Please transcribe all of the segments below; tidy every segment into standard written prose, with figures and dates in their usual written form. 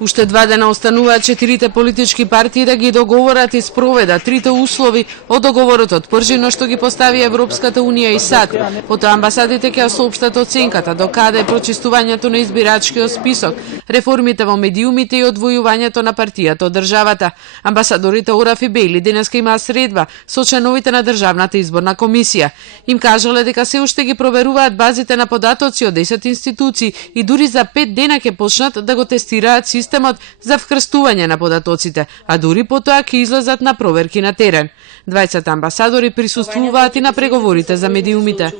Уште 2 дена остануваат 4 политички партии да ги договорат и спроведат 3 услови од договорот од Пржино што ги постави Европската Унија и САД. Потоа амбасадите ќе соопштат оценката до каде е прочистувањето на избирачкиот список, реформите во медиумите и одвојувањето на партијата од државата. Амбасадорите Ораф и Бейли денеска имаа средба со членовите на Државната изборна комисија. Им кажале дека се уште ги проверуваат базите на податоци од 10 институции и дури за 5 дена ќе почнат да го тестираат системот за вкрстување на податоците, а дури потоа ќе излезат на проверки на терен. Двајцата амбасадори присуствуваат и на преговорите за медиумите.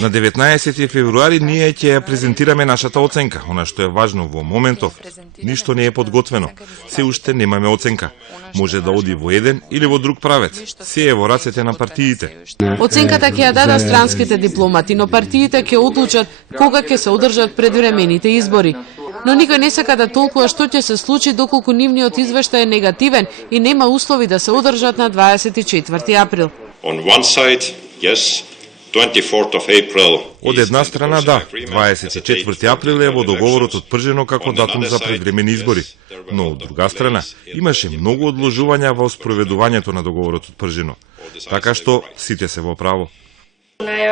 На 19 февруари ние ќе ја презентираме нашата оценка. Она што е важно во моментов, ништо не е подготвено. Се уште немаме оценка. Може да оди во еден или во друг правец. Се е во рацете на партиите. Оценката ќе ја дадат странските дипломати, но партиите ќе одлучат кога ќе се одржат предвремените избори. Но никој не сака да толкува што ќе се случи доколку нивниот извештај е негативен и нема услови да се одржат на 24 април. Од една страна да, 24 април е во договорот од Пржино како датум за предвремени избори, но од друга страна имаше многу одложувања во спроведувањето на договорот од Пржино, така што сите се во право.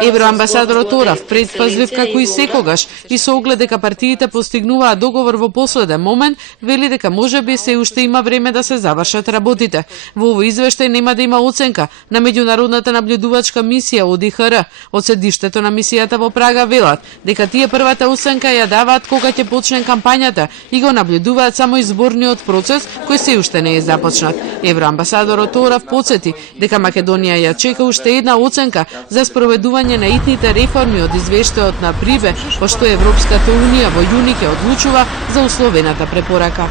Евроамбасадорот Ораф, предпазлив како и секогаш, и со оглед дека партиите постигнуваат договор во последен момент, вели дека можеби се уште има време да се завршат работите. Во овој извештај нема да има оценка на меѓународната наблюдувачка мисија ОДИХР. Од седиштето на мисијата во Прага велат дека тие првата оценка ја даваат кога ќе почне кампањата и го наблюдуваат само изборниот процес кој се уште не е започнат. Евроамбасадорот Ораф потсети дека Македонија ја чека уште една оценка за спроведување на итните реформи од извештајот на Прибе, во што Европската Унија во јуни ќе одлучува за условената препорака.